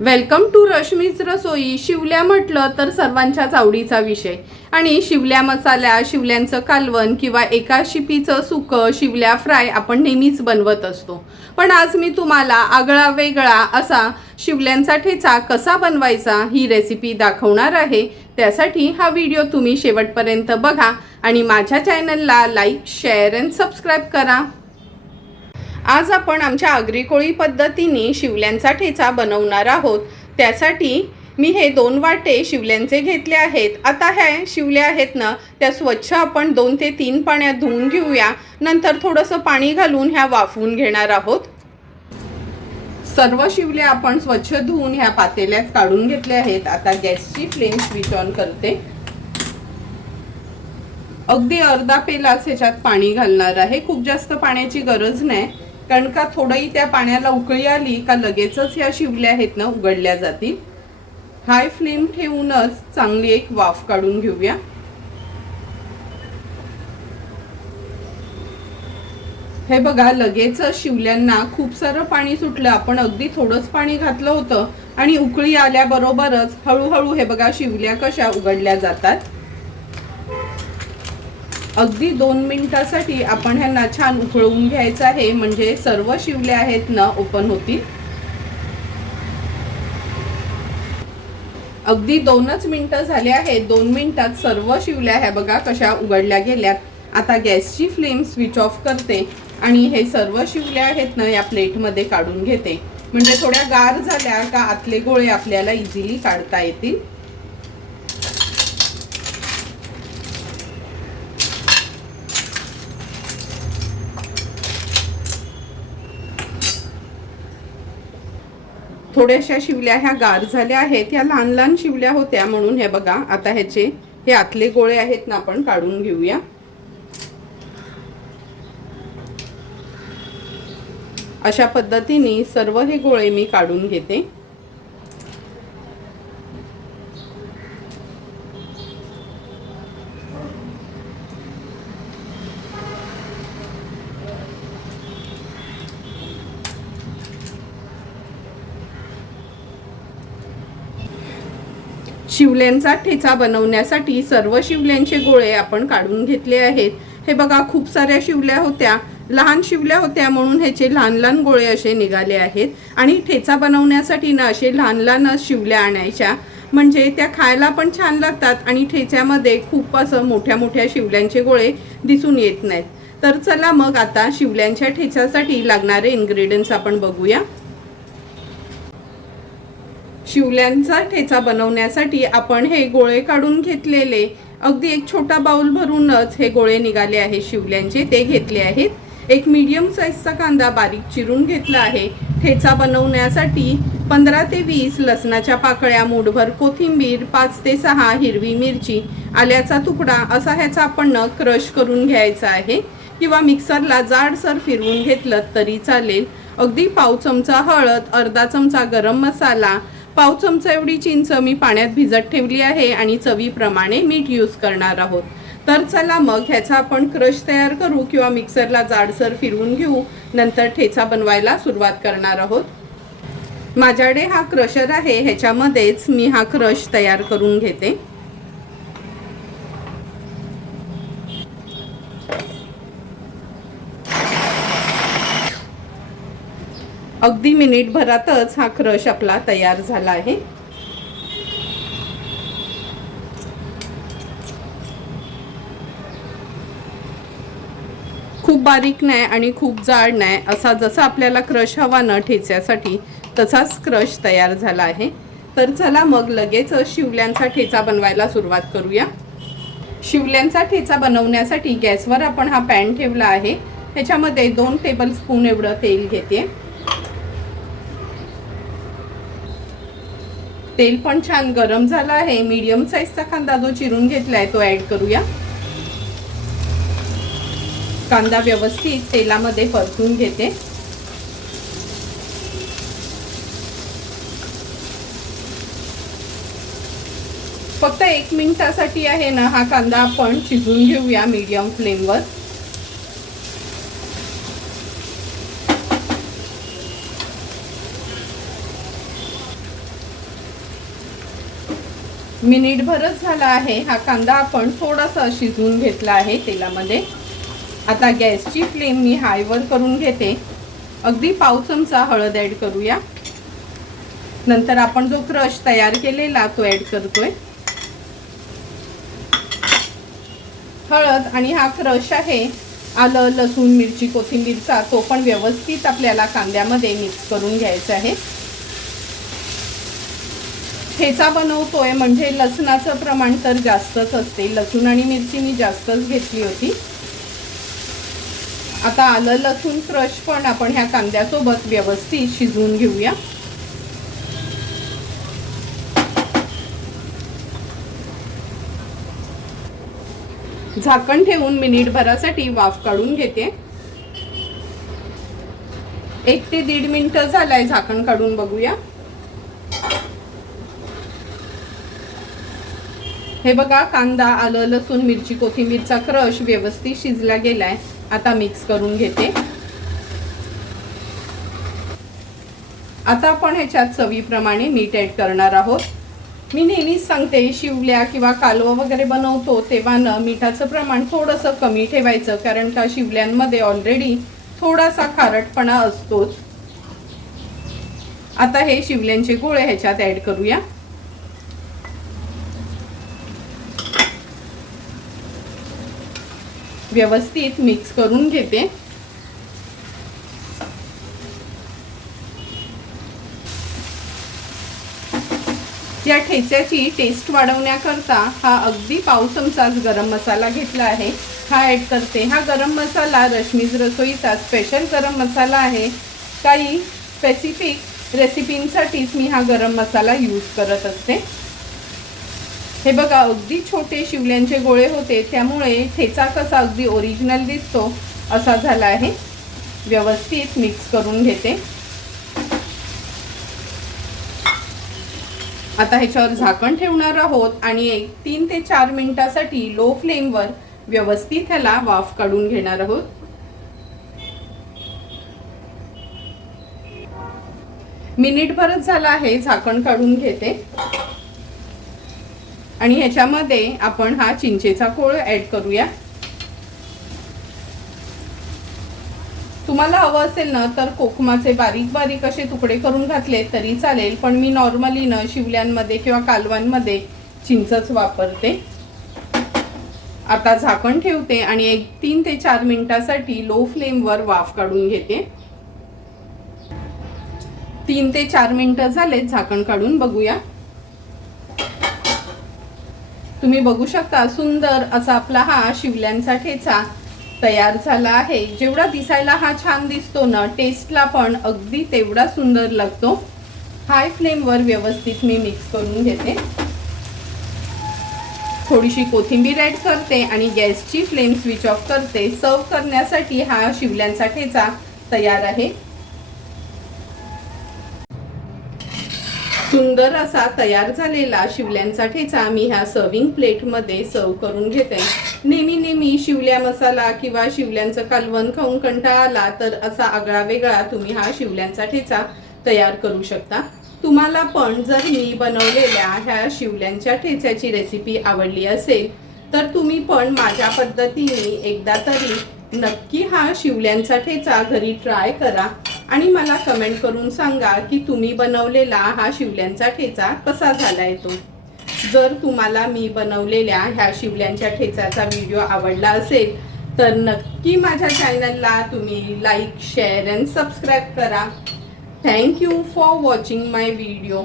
Welcome to रश्मीच रसोई। शिवल्या म्हटलं तर सर्वांच्याच आवडीचा विषय आणि शिवल्या मसाला, शिवल्यांचं कालवण किंवा एका शिपीचं सुकं, शिवल्या फ्राय आपण नेहमीच बनवत असतो। पण आज मी तुम्हाला आगळा वेगळा असा शिवल्यांचा ठेचा कसा बनवायचा ही रेसिपी दाखवणार आहे। त्यासाठी हा व्हिडिओ तुम्ही शेवटपर्यंत बघा आणि माझ्या चॅनलला लाईक, शेअर अँड सबस्क्राइब करा। आज आपण आमच्या आगरी कोळी पद्धतीने शिवल्यांचा ठेचा बनवणार आहोत। त्यासाठी मी हे 2 वाटे शिवल्यांचे घेतले आहेत। आता ह्या शिवल्या आहेत ना, त्या स्वच्छ आपण 2 ते 3 पाण्यात धुवून घेऊया। नंतर थोडंसं पाणी घालून ह्या वाफवून घेणार आहोत। सर्व शिवल्या आपण स्वच्छ धुवून ह्या पातेल्यात काढून घेतले आहेत। आता गॅसची फ्लेम स्विच ऑन करते। अगदी अर्धा पेलाच ह्याच्यात पाणी घालणार आहे। खूप जास्त पाण्याची गरज नाही, कारण का थोडंही त्या पाण्याला उकळी आली का लगेचच या शिवल्या आहेत ना उघडल्या जातील। हाय फ्लेम ठेवूनच चांगली एक वाफ काढून घेऊया। हे बघा, लगेचच शिवल्यांना खूप सारं पाणी सुटलं। आपण अगदी थोडंच पाणी घातलं होतं आणि उकळी आल्याबरोबरच हळूहळू हे बघा शिवल्या कशा उघडल्या जातात। अगदी 2 मिनिटासाठी आपण ह्यांना छान उकळवून घ्यायचं आहे, म्हणजे सर्व शिवल्या आहेत ना ओपन होतील। अगदी 2च मिनिटं झाले आहेत। 2 मिनिटात सर्व शिवल्या ह्या बघा कशा उघडल्या गेल्यात। आता गॅसची फ्लेम स्विच ऑफ करते आणि हे सर्व शिवल्या आहेत ना या प्लेटमध्ये काढून घेते, म्हणजे थोड्या गार झाल्या का आतले गोळे आपल्याला इझिली काढता येतील। थोड्याशा शिवल्या ह्या गार झाल्या आहेत। ह्या लहान लहान शिवल्या होत्या म्हणून हे बघा आता ह्याचे हे आतले गोळे आहेत ना आपण काढून घेऊया। अशा पद्धतीने सर्व हे गोळे मी काढून घेते। शिवल्यांचा ठेचा बनवण्यासाठी सर्व शिवल्यांचे गोळे आपण काढून घेतले आहेत। हे बघा खूप साऱ्या शिवल्या होत्या, लहान शिवल्या होत्या म्हणून ह्याचे लहान लहान गोळे असे निघाले आहेत। आणि ठेचा बनवण्यासाठी ना असे लहान लहान शिवल्या आणायच्या, म्हणजे त्या खायला पण छान लागतात आणि ठेच्यामध्ये खूप असं मोठ्या मोठ्या शिवल्यांचे गोळे दिसून येत नाहीत। तर चला मग आता शिवल्यांच्या ठेच्यासाठी लागणारे इन्ग्रेडियंट्स आपण बघूया। शिवल्यांचा ठेचा बनवण्यासाठी आपण हे गोळे काढून घेतलेले अगदी एक छोटा बाउल भरूनच हे गोळे निघाले आहेत शिवल्यांचे, ते घेतले आहेत। एक मीडियम साईजचा कांदा बारीक चिरून घेतला आहे। ठेचा बनवण्यासाठी 15 ते 20 लसणाच्या पाकळ्या, मूठभर कोथिंबीर, 5 ते 6 हिरवी मिरची, आल्याचा तुकडा असा ह्याचा आपण क्रश करून घ्यायचा आहे, किंवा मिक्सरला जाडसर फिरवून घेतलं तरी चालेल। अगदी पाव चमचा हळद, अर्धा चमचा गरम मसाला, पाव चमचा एवढी चिंच मी पाण्यात भिजत ठेवली आहे आणि चवीप्रमाणे मीठ यूज करणार आहोत। तर चला मग ह्याचा आपण क्रश तयार करू किंवा मिक्सरला जाडसर फिरवून घेऊ, नंतर ठेचा बनवायला सुरुवात करणार आहोत। माझ्याकडे हा क्रशर आहे, ह्याच्यामध्येच मी हा क्रश तयार करून घेते। अगदी मिनिटभरातच हा क्रश आपला तयार झाला आहे। खूप बारीक नाही आणि खूप जाड नाही, असा जसा आपल्याला क्रश हवा ना ठेच्यासाठी तसाच क्रश तयार झाला आहे। तर चला मग लगेच शिवल्यांचा ठेचा बनवायला सुरुवात करूया। शिवल्यांचा ठेचा बनवण्यासाठी गॅसवर आपण हा पॅन ठेवला आहे। ह्याच्यामध्ये 2 टेबलस्पून एवढं तेल घेते। तेल पण छान गरम झालं आहे। मीडियम साईजचा कांदा जो चिरून घेतलाय तो ऍड करूया। कांदा व्यवस्थित तेलामध्ये परतून घेते। फक्त 1 मिनिटासाठी आहे ना हा कांदा आपण शिजवून घेऊया मीडियम फ्लेमवर। मिनिटभरच झाला आहे. हा कांदा आपण थोडासा शिजवून घेतला आहे तेलामध्ये. आता गॅसची फ्लेम मी हायवर करून घेते. अगदी पाव चमचा हळद ॲड करूया. नंतर आपण जो क्रश तयार केलेला तो ॲड करतोय. हळद आणि हा क्रश आहे आलं, लसूण, मिरची, कोथिंबीरचा, तो पण व्यवस्थित आपल्याला कांद्यामध्ये मिक्स करून घ्यायचा आहे. ठेचा बनवतोय म्हणजे लसणाचं प्रमाण तर जास्तच असते. लसूण आणि मिरची मी जास्तच घेतली होती. आता आलं, लसूण क्रश पण आपण ह्या कांद्यासोबत व्यवस्थित शिजवून घेऊया. झाकण ठेवून मिनिटभरासाठी वाफ काढून घेते. 1 ते 1.5 मिनिटं झालाय. झाकण काढून बघूया. हे बघा, कांदा, आलं, लसूण, मिरची, कोथिंबीरचा क्रश व्यवस्थित शिजला गेलाय. आता मिक्स करून घेते. आता आपण ह्याच्यात चवीप्रमाणे मीठ ॲड करणार आहोत. मी नेहमीच सांगते, शिवल्या किंवा कालवं वगैरे बनवतो तेव्हा मिठाचं प्रमाण थोडंसं कमी ठेवायचं, कारण का शिवल्यांमध्ये ऑलरेडी थोडासा खारटपणा असतोच. आता हे शिवल्यांचे गोळे ह्याच्यात ॲड करूया. व्यवस्थित मिक्स करून घेते. या ठेच्याची टेस्ट वाढवण्याकरता हा अगदी पाव चमचाच गरम मसाला घेतला आहे, हा ॲड करते. हा गरम मसाला रश्मीज रसोईचा स्पेशल गरम मसाला आहे. काही स्पेसिफिक रेसिपींसाठीच मी हा गरम मसाला यूज करत असते. हे बघा, अगदी छोटे शिवल्यांचे गोळे होते, त्यामुळे ठेचा कसा अगदी ओरिजिनल दिसतो असा झाला आहे. व्यवस्थित मिक्स करून घेते. आता ह्याच्यावर झाकण ठेवणार आहोत आणि 3 ते 4 मिनिटासाठी लो फ्लेमवर व्यवस्थित ह्याला वाफ काढून घेणार आहोत. मिनिटभरच झाला आहे. झाकण काढून घेते आणि ह्याच्यामध्ये आपण हा चिंचेचा कोळ ॲड करूया. तुम्हाला हवं असेल ना तर कोकमाचे बारीक बारीक असे तुकडे करून घातले तरी चालेल, पण मी नॉर्मली ना शिवल्यांमध्ये किंवा कालवांमध्ये चिंचच वापरते. आता झाकण ठेवते आणि 3 ते 4 मिनिटासाठी लो फ्लेमवर वाफ काढून घेते. 3 ते 4 मिनिटं झालेत. झाकण काढून बघूया. तुम्ही बघू शकता, सुंदर असा आपला हा शिवल्यांचा ठेचा तयार झाला आहे. जेवढा दिसायला हा छान दिसतो ना, टेस्टला पण अगदी तेवढा सुंदर लागतो. हाय फ्लेमवर व्यवस्थित मी मिक्स करून घेते. थोडीशी कोथिंबीर ॲड करते आणि गॅसची फ्लेम स्विच ऑफ करते. सर्व करण्यासाठी हा शिवल्यांचा ठेचा तयार आहे. सुंदर असा तयार झालेला शिवल्यांचा ठेचा मी ह्या सर्विंग प्लेटमध्ये सर्व करून घेते. नेहमी शिवल्या मसाला किंवा शिवल्यांचं कालवण खाऊन कंटाळा आला तर असा आगळा वेगळा तुम्ही हा शिवल्यांचा ठेचा तयार करू शकता. तुम्हाला पण जर मी बनवलेल्या ह्या शिवल्यांच्या ठेच्याची रेसिपी आवडली असेल तर तुम्ही पण माझ्या पद्धतीने एकदा तरी नक्की हा शिवल्यांचा ठेचा घरी ट्राय करा आणि मला कमेंट करून सांगा की तुम्ही बनवलेला हा शिवल्यांचा ठेचा कसा झालाय तो. जर तुम्हाला मी बनवलेल्या ह्या शिवल्यांच्या ठेचाचा व्हिडिओ आवडला असेल तर नक्की माझ्या चॅनलला तुम्ही लाईक, शेअर अँड सबस्क्राईब करा. Thank you for watching my video.